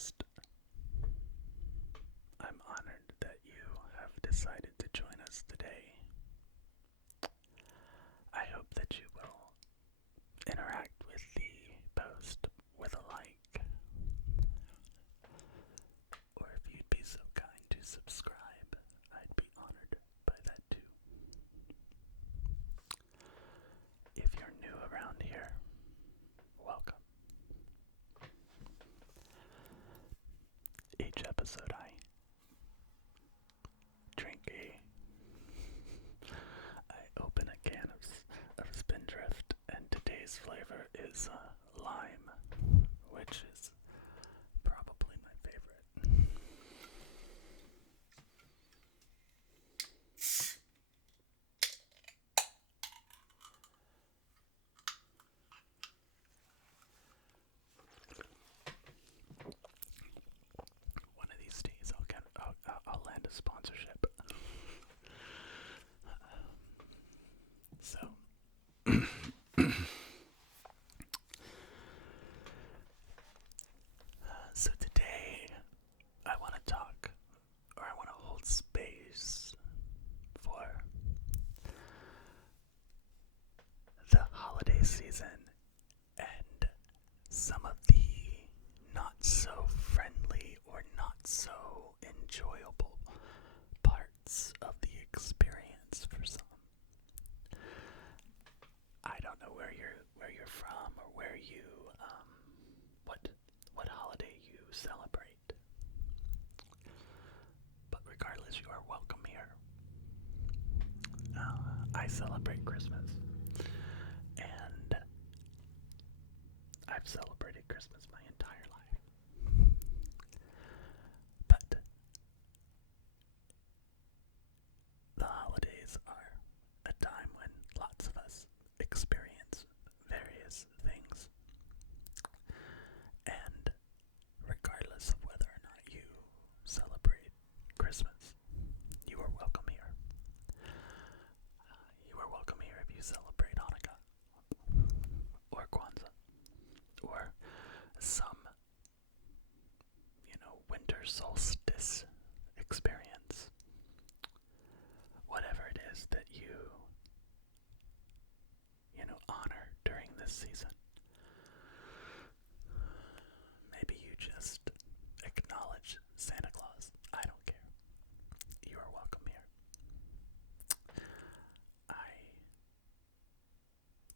host. I'm honored that you have decided to join us today. I hope that you will interact with the post with a like, or if you'd be so kind to subscribe, I'd be honored by that too. If you're new around here, welcome. Each episode I open a can of Spindrift, and today's flavor is lime, which is probably my favorite. One of these days I'll land a sponsorship. So So today I want to talk, or I want to hold space for the holiday season and some of the not so friendly or not so enjoyable parts of the experience for some. I don't know where you're from or where you what holiday you celebrate, but regardless, you are welcome here. I celebrate Christmas, and I've celebrated Christmas my entire life. But the holidays are a time when lots of us experience various things. And regardless of whether or not you celebrate Christmas, you are welcome here. You are welcome here if you celebrate Hanukkah, or Kwanzaa, or some, winter solstice experience. Whatever it is that you honor during this season. Maybe you just acknowledge Santa Claus. I don't care. You are welcome here.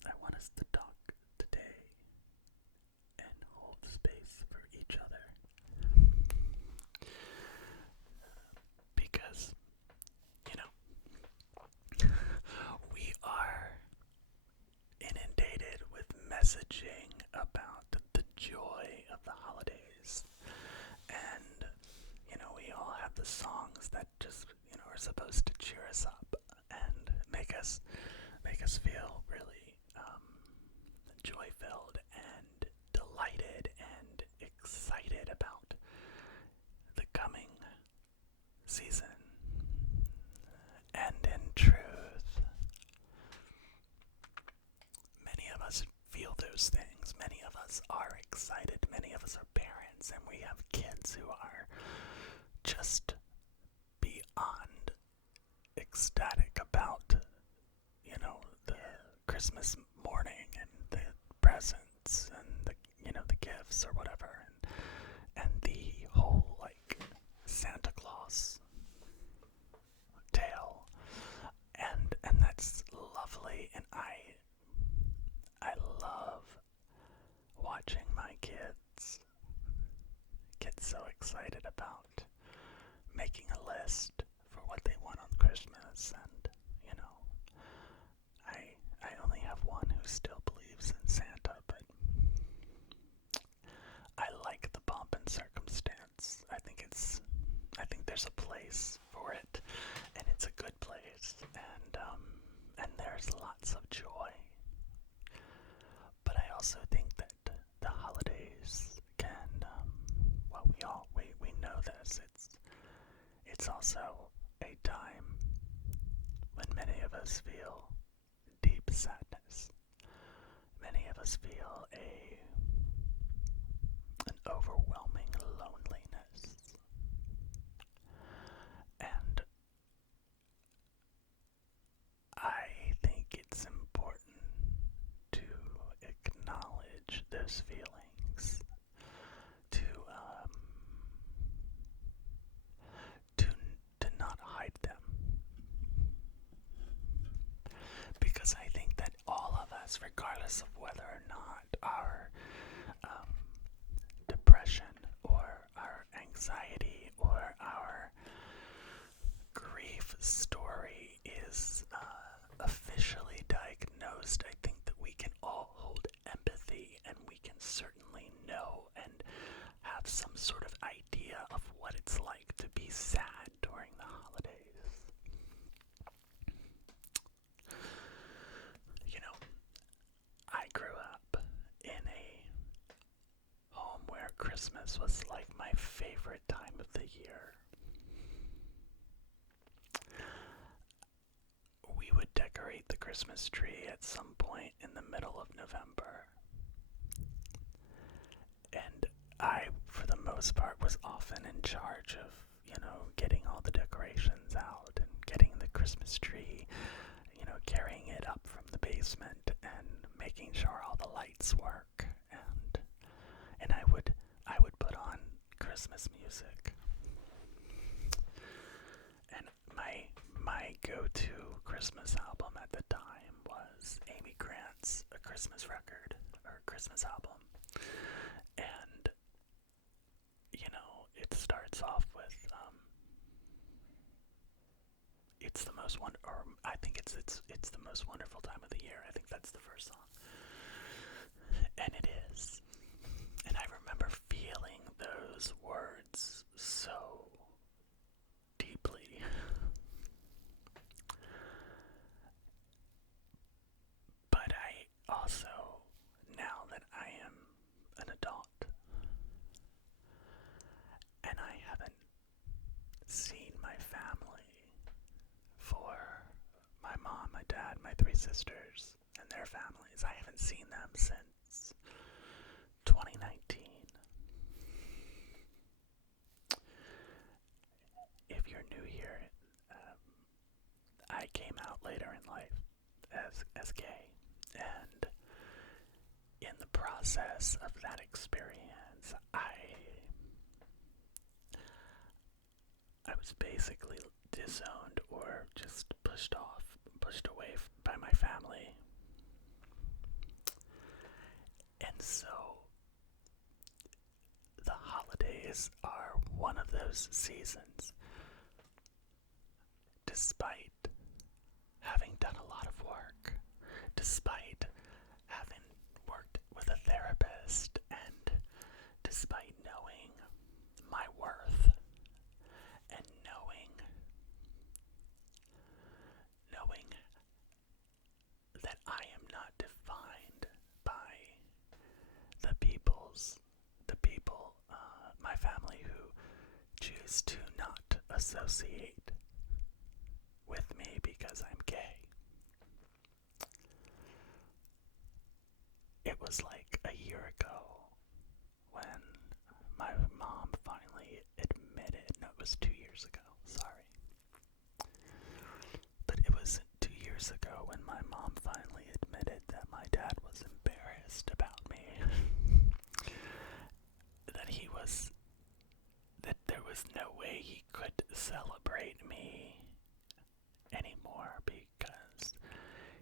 I want us to talk today and hold space for each other. Because, we are inundated with messaging about the joy of the holidays. And, we all have the songs that just, are supposed to cheer us up and make us feel really joy-filled and delighted and excited about the coming season. And in truth, many of us feel those things. Many of us are excited. Many of us are parents, and we have kids who are just beyond ecstatic about, the Christmas morning and the presents and the gifts or whatever, and the whole Santa Claus tale, and that's lovely, and I love watching my kids get so excited about making a list for what they want on Christmas. And I only have one who still believes in Santa, but I like the pomp and circumstance. I think there's a place for it, and it's a good place, and there's lots of joy. But I also think that the holidays can, we know this. It's also a time when many of us feel deep sadness. Many of us feel an overwhelming loneliness. those feelings, to um, to to not hide them, because I think that all of us, regardless of whether or not our depression or our anxiety or our grief story is officially diagnosed, I think that we can all hold empathy, and we can certainly know and have some sort of idea of what it's like to be sad during the holidays. You know, I grew up in a home where Christmas was like my favorite time of the year. We would decorate the Christmas tree at some point in the middle of November. And I, for the most part, was often in charge of, getting all the decorations out and getting the Christmas tree, carrying it up from the basement and making sure all the lights work. And I would put on Christmas music. And my go-to Christmas album at the time was Amy Grant's A Christmas Record, or Christmas album. And, it starts off with, it's the most I think it's the most wonderful time of the year. I think that's the first song. And it is. And I remember feeling those words so deeply. But I also, now that I am an adult, and I haven't seen my family for my mom, my dad, my 3 sisters, and their families. I haven't seen them since 2019. If you're new here, I came out later in life as gay, and in the process of that experience, I was basically disowned or just pushed away by my family. And so the holidays are one of those seasons. Despite having done a lot of work, despite having worked with a therapist, and despite knowing my worth, and knowing that I am not defined by the people, my family, who choose to not associate with me because I'm gay. It was like a year ago when my mom finally admitted, no, it was 2 years ago, sorry. But it was 2 years ago when my mom finally admitted that my dad was embarrassed about me. That there was no way he could celebrate me anymore because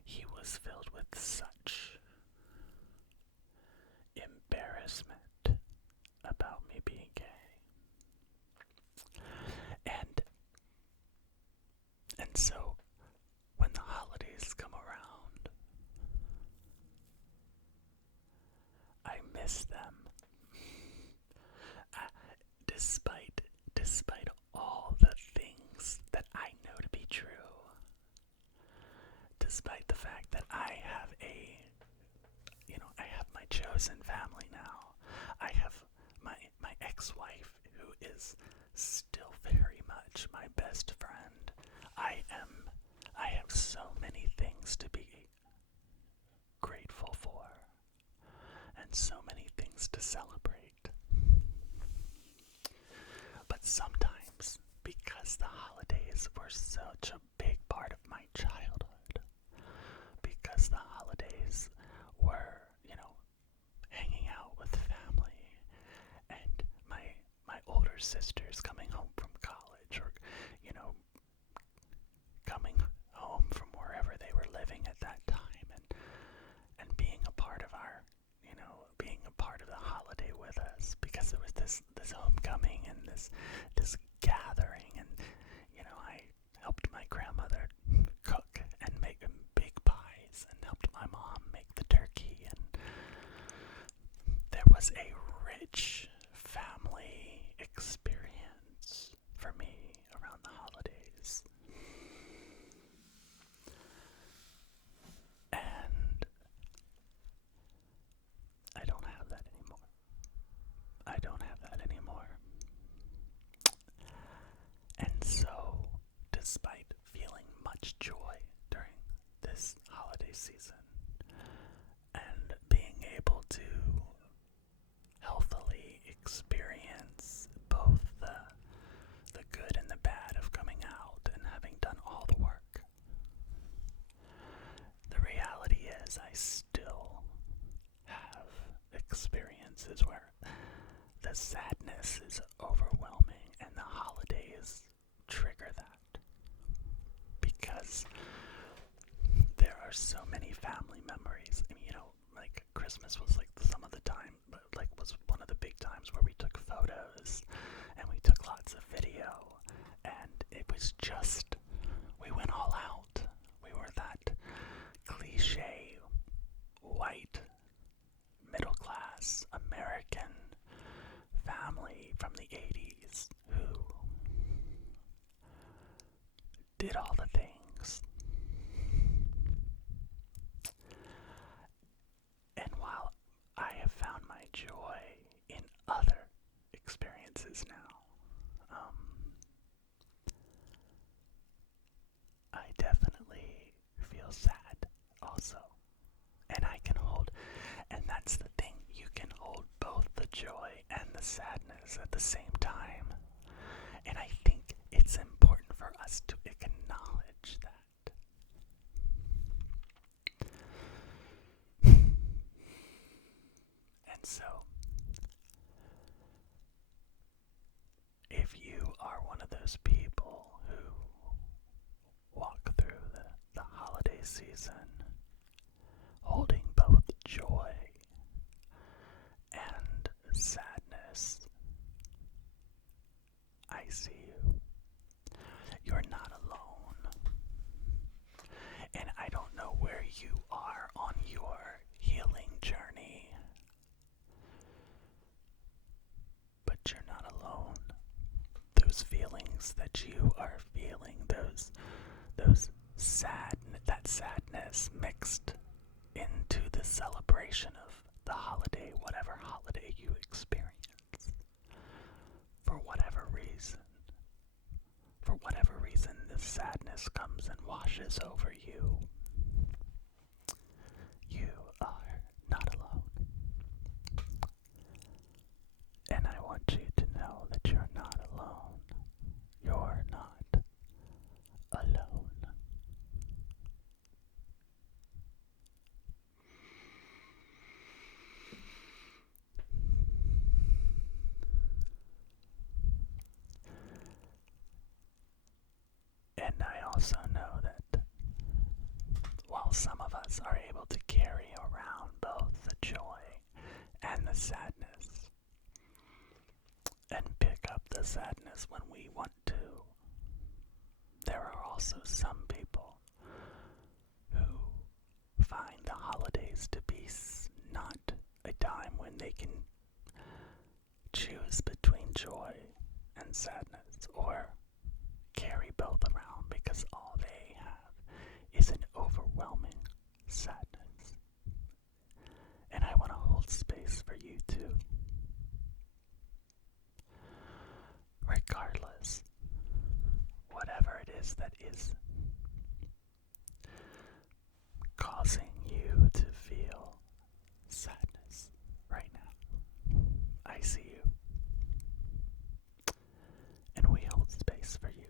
he was filled with such embarrassment about me being gay. And so when the holidays come around, I miss them. Despite all the things that I know to be true, despite the fact that I have my chosen family now. I have my ex-wife, who is still very much my best friend. I have so many things to be grateful for, and so many things to celebrate. But sometimes, because the holidays were such a big part of my childhood, because the holidays were, hanging sisters coming home from college, or, coming home from wherever they were living at that time, and being a part of being a part of the holiday with us, because there was this homecoming and this gathering, and, I helped my grandmother cook and make big pies, and helped my mom make the turkey, and there was a rich family experience for me around the holidays. And I don't have that anymore. I don't have that anymore. And so, despite feeling much joy during this holiday season, and being able to healthily experience both the good and the bad of coming out and having done all the work, the reality is I still have experiences where the sadness is overwhelming, and the holidays trigger that, because there are so many family memories. I mean, like Christmas was like some of the time, but like was one of the big times where we took photos and we took lots of video, and it was just, we went all out. We were that cliche white middle class American family from the 80s who did all the things. And while I have found my joy in other experiences now, I definitely feel sad also. And and that's the thing, you can hold both the joy and the sadness at the same time. And I think it's important for us to acknowledge that. And so, if you are one of those people who walk through the holiday season holding both joy and sadness, I see you. You're not alone. And I don't know where you are on your healing journey, but you're not alone. Those feelings that you are feeling, that sadness mixed into the celebration of the holiday, whatever holiday you experience, for whatever reason, this sadness comes and washes over you. You are not alone. And I want you to know that you're not alone. You're not alone. And I also know that while some of us are able to carry around both the joy and the sadness, and pick up the sadness when we want to, there are also some people who find the holidays to be not a time when they can choose between joy and sadness, or carry both around, because all they have is an overwhelming sadness. And I want to hold space for you too. Regardless, whatever it is that is causing you to feel sadness right now, I see you. And we hold space for you.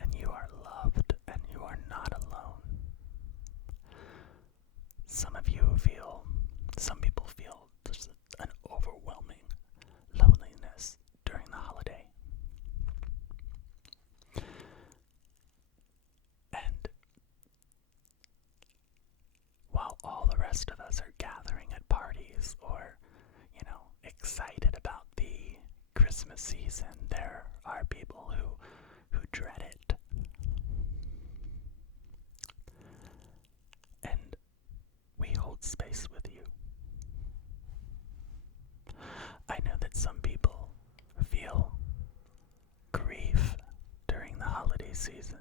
And you are loved, and you are not alone. Some people feel just an overwhelming Christmas season. There are people who dread it. And we hold space with you. I know that some people feel grief during the holiday season.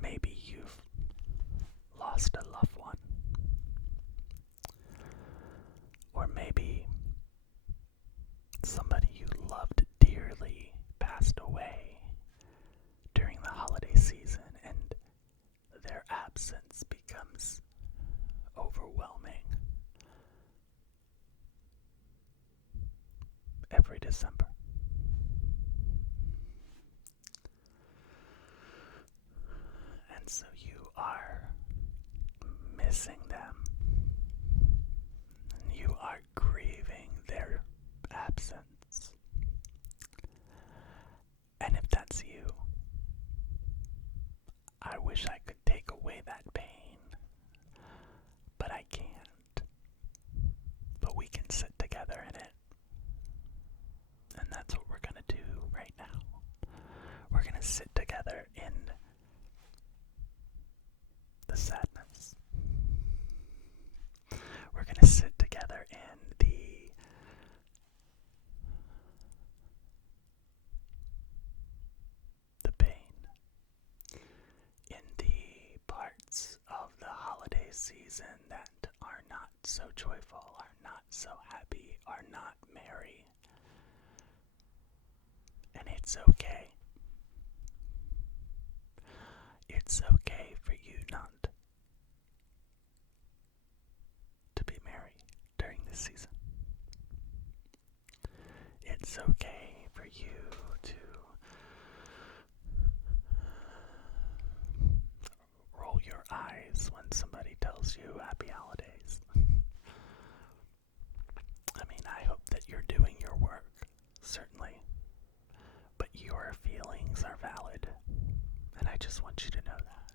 Maybe you've lost a loved one. Or maybe somebody you loved dearly passed away during the holiday season, and their absence becomes overwhelming every December. And so you are missing them, and you are grieving their absence. And if that's you, I wish I could take away that pain, but I can't. But we can sit together in it. And that's what we're going to do right now. We're going to sit together in the sadness. We're going to sit together in the pain, in the parts of the holiday season that are not so joyful, are not so happy, are not merry. And it's okay. It's okay for you not to be merry during this season. It's okay for you to roll your eyes when somebody tells you happy holidays. I mean, I hope that you're doing your work, certainly. But your feelings are valid, and I just want you to know that.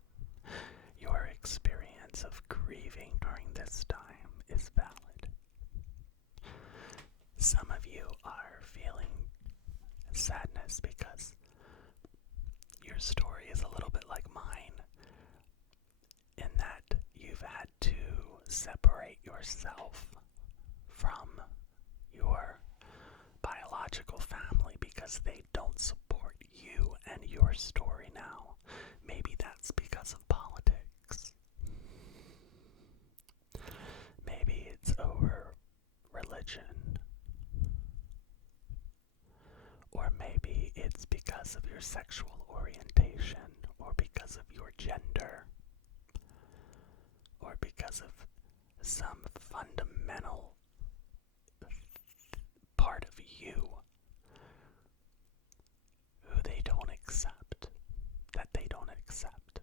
Your experience of grieving during this time is valid. Some of you are feeling sadness because your story is a little bit like mine, in that you've had to separate yourself from your biological family because they don't support you and your story now. Maybe that's because of politics. Maybe it's over religion. Or maybe it's because of your sexual orientation, or because of your gender, or because of some fundamental part of you who they don't accept, that they don't accept.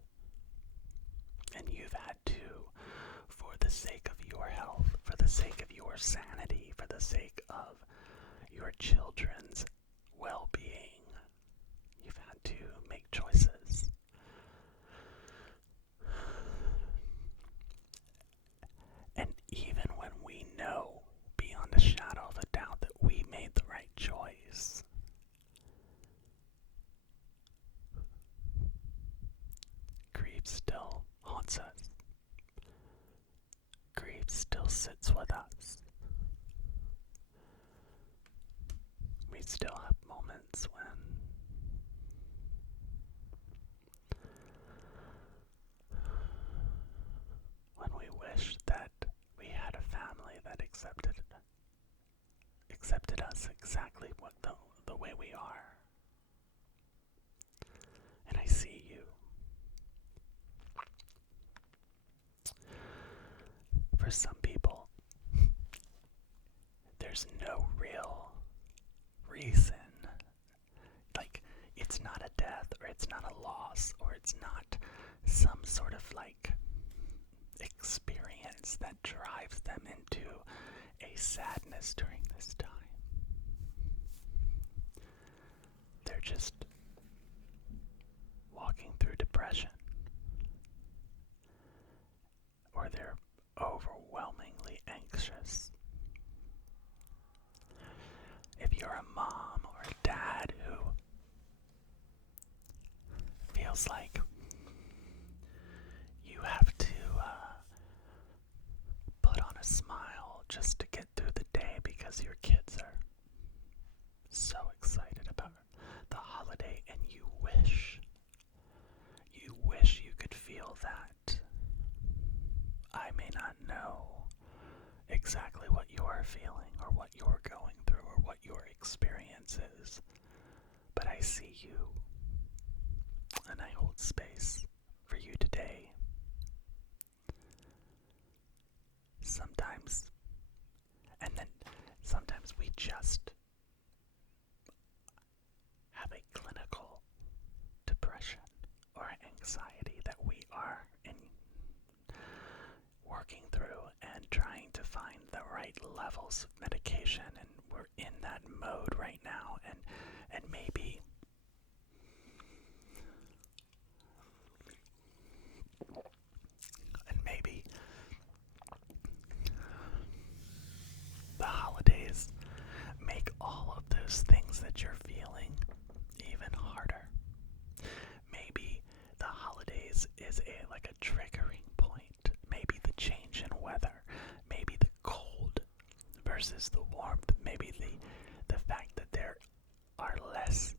And you've had to, for the sake of your health, for the sake of your sanity, for the sake of your children's well-being, you've had to make choices. And even when we know beyond a shadow of a doubt that we made the right choice, grief still haunts us. Grief still sits with us. We still have moments when we wish that we had a family that accepted us exactly the way we are. And I see you. For some people, there's no real reason. Like, it's not a death, or it's not a loss, or it's not some sort of experience that drives them into a sadness during this time. They're just walking through depression, or they're overwhelmingly anxious. If you're a mom feels like you have to put on a smile just to get through the day because your kids are so excited about the holiday, and you wish you could feel that. I may not know exactly what you're feeling or what you're going through or what your experience is, but I see you and I hold space for you today. Sometimes we just have a clinical depression or anxiety that we are working through and trying to find the right levels of medication, and we're in that mode right now, and maybe the holidays make all of those things that you're feeling even harder. Maybe the holidays is like a triggering point. Maybe the change in weather. Maybe the cold versus the warmth. Maybe the fact that there are less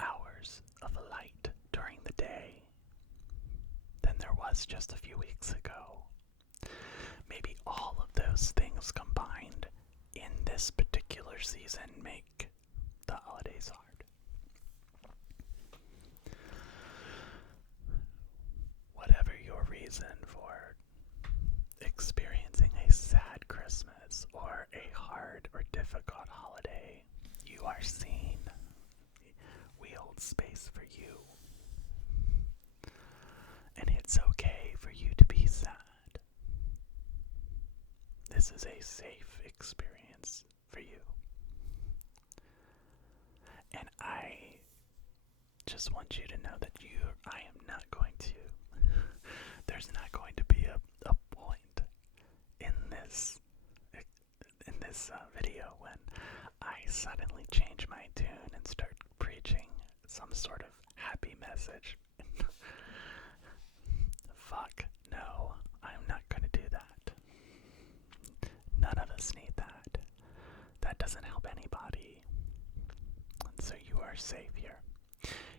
hours of light during the day than there was just a few weeks ago. Maybe all of those things combined in this particular season make the holidays hard. Whatever your reason for experiencing a sad Christmas or a hard or difficult holiday, you are seen. We hold space for you. And it's okay for you to be sad. This is a safe experience for you. And I just want you to know that I am not going to, there's not going to be a point in this video when I suddenly change my tune and start preaching some sort of happy message. Fuck, no, I'm not going to do that. None of us need that. That doesn't help anybody. And so you are safe here.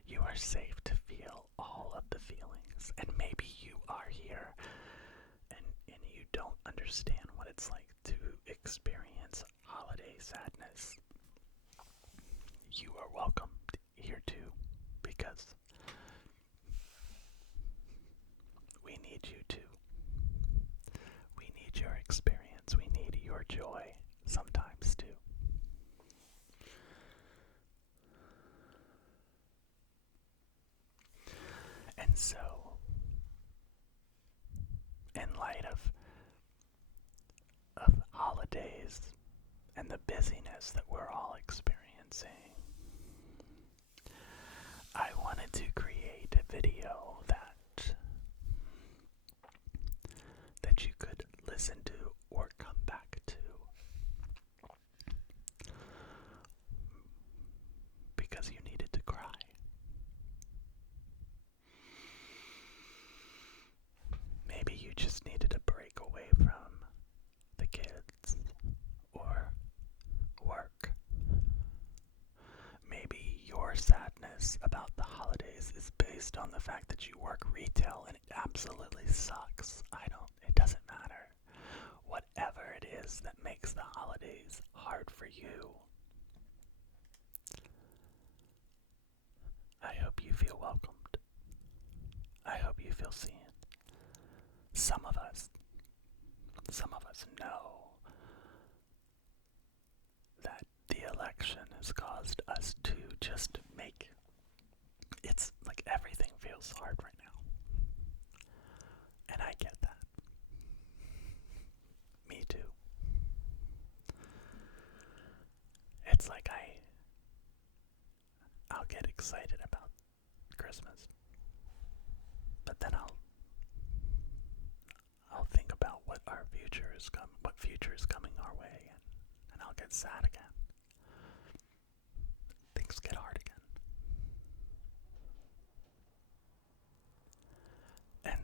You are safe to feel all of the feelings. And maybe you are here and you don't understand what it's like to experience holiday sadness. You are welcome here too, because we need you too. We need your experience. We need your joy sometimes too. And so, in light of holidays and the busyness that we're all experiencing, I wanted to create a video that you could listen to or come back to, because you needed to cry. Maybe you just needed a break away from the kids or work. Maybe your sadness about the holidays is based on the fact that you work retail and it absolutely sucks. It doesn't matter. Whatever it is that makes the holidays hard for you, I hope you feel welcomed. I hope you feel seen. Some of us know that the election has caused us to just it's like everything feels hard right now. And I get that. Me too. It's like I'll get excited about Christmas, but then I'll think about what future is coming our way, and I'll get sad again. Things get hard again.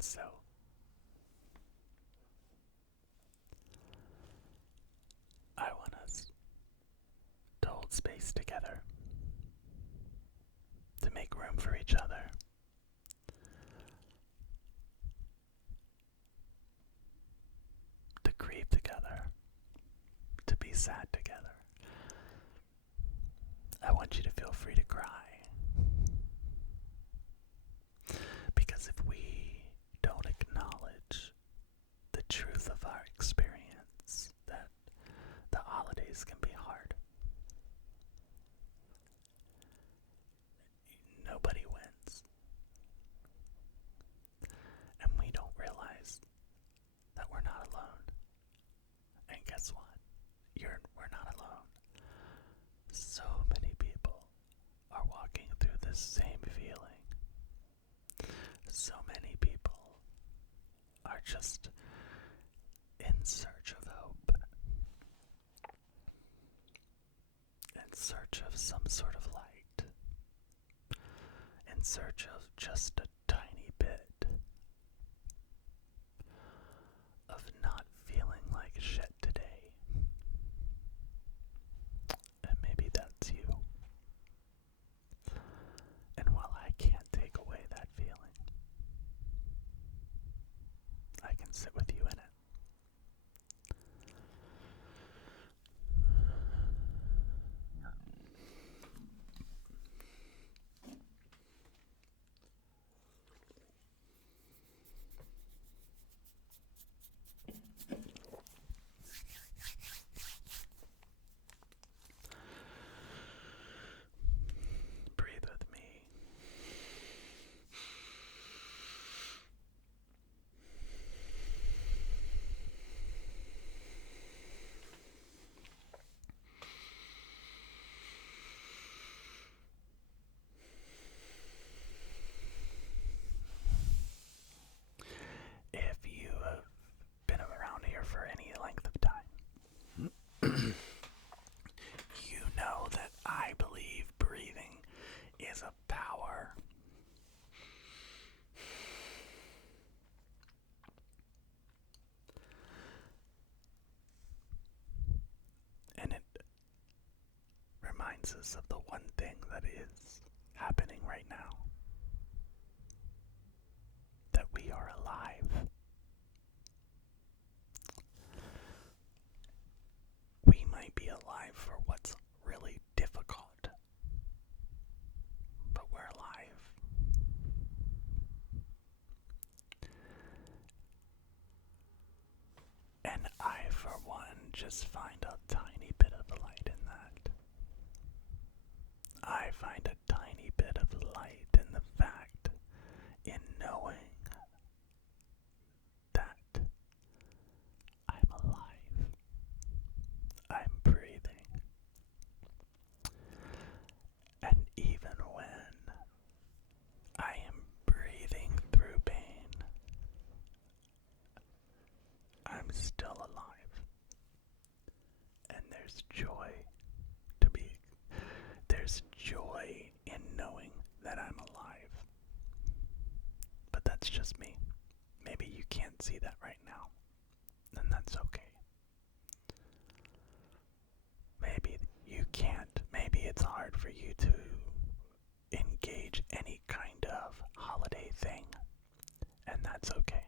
And so, I want us to hold space together, to make room for each other, to grieve together, to be sad together. I want you to feel free to cry. Because if we don't acknowledge the truth of our experience, that the holidays can be hard, nobody wins. And we don't realize that we're not alone. And guess what? We're not alone. So many people are walking through the same feeling. So many people are just in search of hope, in search of some sort of light, in search of just a tiny bit of not feeling like shit today. And maybe that's you. And while I can't take away that feeling, I can sit with you in it. Breathe with me. If you have been around here for any length of time, you know that I believe breathing is a power. And it reminds us of the one thing that is happening right now. That we are alive. We might be alive for what's really difficult, but we're alive. And I, for one, just find a tiny bit of light in that. I find a tiny bit of light in the fact, in knowing that I'm alive. I'm breathing. And even when I am breathing through pain, I'm still alive. And there's joy in knowing that I'm alive. But that's just me. Maybe you can't see that right now, and that's okay. Maybe you can't. Maybe it's hard for you to engage any kind of holiday thing, and that's okay.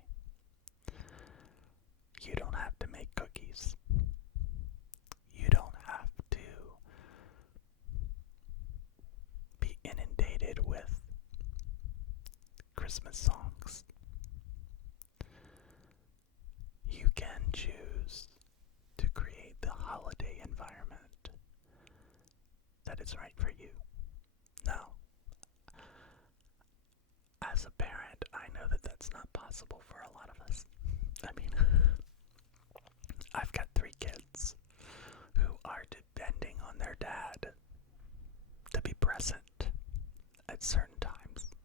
You don't have to make cookies. You don't have to be inundated with Christmas songs. You can choose to create the holiday environment that is right for you. Now, as a parent, I know that that's not possible for a lot of us. I mean, I've got 3 kids who are depending on their dad to be present at certain times.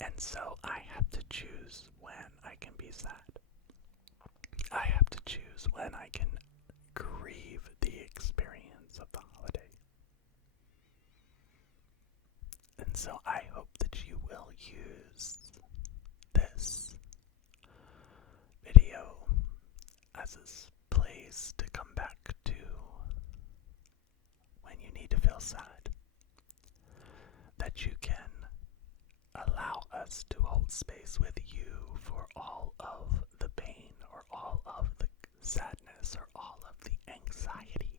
And so I have to choose when I can be sad. I have to choose when I can grieve the experience of the holiday. And so I hope that you will use this this video as a place to come back to when you need to feel sad, that you can allow us to hold space with you for all of the pain or all of the sadness or all of the anxiety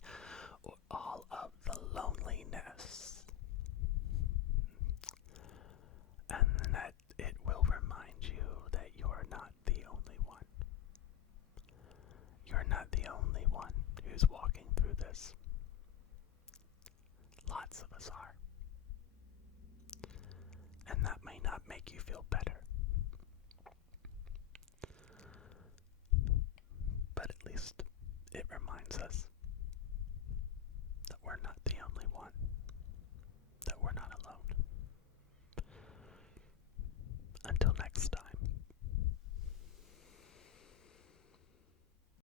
or all of the loneliness, and that it will remind you that you're not the only one. You're not the only one who's walking through this. Lots of us are. And that may not make you feel better, but at least it reminds us that we're not the only one, that we're not alone.